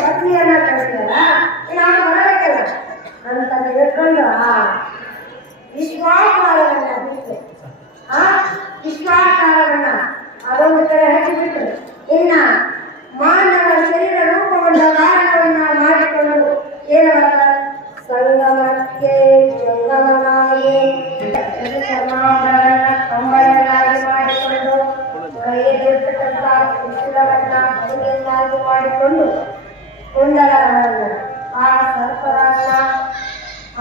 ಪತ್ನಿಯನ್ನ ಕಳಿಸಿದಲ್ಲ ನಾನು ಬರಬೇಕಲ್ಲ ಅಂತ ಹೇಳ್ಕೊಂಡು ವಿಶ್ವಾಸಾರವನ್ನ ಬಿಟ್ಟು ವಿಶ್ವಾಸಾರವನ್ನ ಅದೊಂದು ಕಡೆ ಹಾಕಿಬಿಟ್ಟು ಇನ್ನ ಮಾನವ ಶರೀರ ರೂಪವನ್ನ ಕಾರಣವನ್ನ ಮಾಡಿಕೊಂಡು ಏನವ ಸಂಗಮಕ್ಕೆ ಸಂಗಮನಾಗಿ ಕಂಬಳನಾಗಿ ಮಾಡಿಕೊಂಡು ಕೈಯಲ್ಲಿರ್ತಕ್ಕಂಥ ಕುಶಲವನ್ನ ಬದಿಯನ್ನಾಗಿ ಮಾಡಿಕೊಂಡು ಕುಂಡಲಗಳನ್ನು ಆ ಸರ್ಪರನ್ನ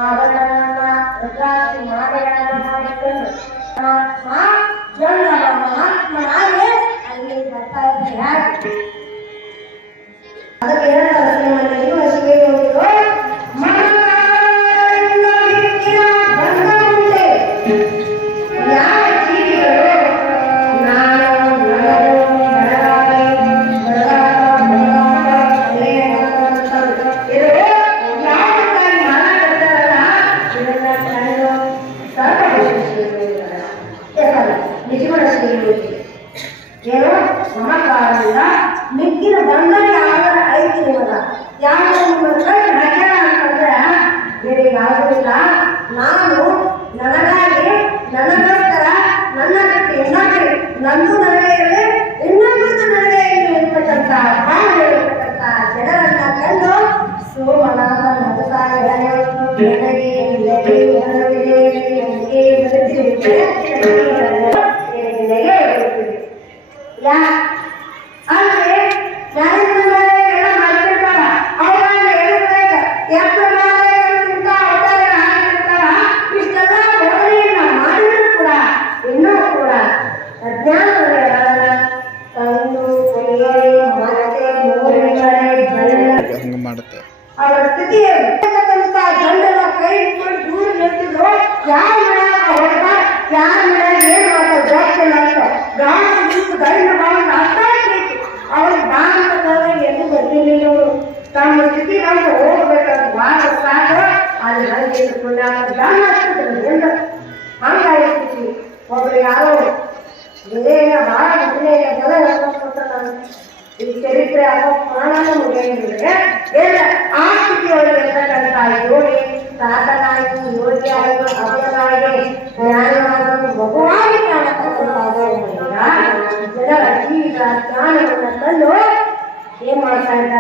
ಆಭರಣವನ್ನ ರುದ್ರಾಕ್ಷಿ ಮಾಲೆಗಳನ್ನು ಮಾಡಿಕೊಂಡು ಮಹಾತ್ಮನಾಗಿ ಅಲ್ಲಿ ಬರ್ತಾ ಇದ್ದಾರೆ. ಅದಕ್ಕೆ ಏನೋ ಮಹಾಕಾರದಿಂದ ಮಿಕ್ಕಿನ ಬಂಧನ ಯಾವ ಐತಿ ನಿಮಗ ಯಾವ ನಿಮ್ಮ ಕೈ ಹಾಕ್ಯಾರ ಅಂತಂದ್ರೆ ನಿನಗಾಗುವುದಿಲ್ಲ. ನಾನು ನನಗಾಗಿ ನನಗೋಸ್ಕರ ನನ್ನ ಬಿಟ್ಟು ಇನ್ನೊಬ್ಬರು ನಂದು ನನಗೆ ಇರಲಿ ಇನ್ನೊಬ್ಬರು ನನಗೆ ಇಲ್ಲಿ ಇರ್ತಕ್ಕಂಥ ಭಾವನೆ ಇರ್ತಕ್ಕಂಥ ಜನರನ್ನ ಕಂಡು ಸೋಮನಾಥ ಮಧುಕಾರನೇ ಅಂದ್ರೆ ಎಲ್ಲ ಮಾಡ್ತಿರ್ತಾರ ಅವರನ್ನ ಎದುರ್ಬೇಕು ಎಪ್ಪತ್ತ ಅವತಾರ ಹಾಕಿರ್ತಾರ. ಇಷ್ಟೆಲ್ಲ ಬೋಧನೆಯನ್ನ ಮಾಡಿದ್ರು ಕೂಡ ಇನ್ನೂ ಕೂಡ ಅಜ್ಞಾನಗಳನ್ನ ತಂದು ಮತ್ತೆ ಮಾಡುತ್ತೆ ಅವರ ಸ್ಥಿತಿಯಲ್ಲಿ ಗಂಡನ ಕೈ ಇಟ್ಕೊಂಡು ದೂರ ನಿಂತಿದ್ರು. ಯಾರ ಮನ್ಯಾಗ ಹೊರಟ ಯಾರ ಮನ್ಯಾಗ ಏನ್ ಮಾಡ್ತಾರೆ ಜೋಗ್ತಿಲ್ಲ ಅಂತ ಗಾಣ ನಿಂತು ಗಂಡ ಬಾಂಧ ಅರ್ಥ ಆಗ್ತೈತಿ. ಅವ್ರಿಗೆ ಬಾಂಧದ ಎಂದು ಬರ್ತಿರ್ಲಿಲ್ಲ. ಅವರು ತಮ್ಮ ಸ್ಥಿತಿ ಅಂತ ಹೋಗ್ಬೇಕಂತ ವಾರ ಸಾಕು ಅಲ್ಲಿ ಹಂಗೆ ಇಟ್ಕೊಂಡು ಗಾಣ ಆಗ್ತಿದ್ರು ಗಂಡ ಹಂಗಾಗಿರ್ತೀವಿ. ಒಬ್ರು ಯಾರೋ ಏನ ಭಾಳ ಮದುವೆ ಈ ಚರಿತ್ರೆ ಆಗೋ ಪ್ರಾಣನೂ ಮುಗಿಯಂಗಿದ್ರೆ ಎಲ್ಲ ಆ ಸ್ಥಿತಿಯೊಳಗೆ ಇರ್ತಕ್ಕಂಥ ಯೋಗಿ ಸಾಧನಾಗಿ ಯೋಗಿ ಆಗಿ ಅಭಯನಾಗಿ ಜ್ಞಾನವಾಗಿ ಮಗುವಾಗಿ ಕಾಣತಕ್ಕಂಥ ಜನರ ಜೀವಿತ ಜ್ಞಾನವನ್ನು ತಂದು ಏನ್ ಮಾಡ್ತಾ ಇದ್ದಾರೆ.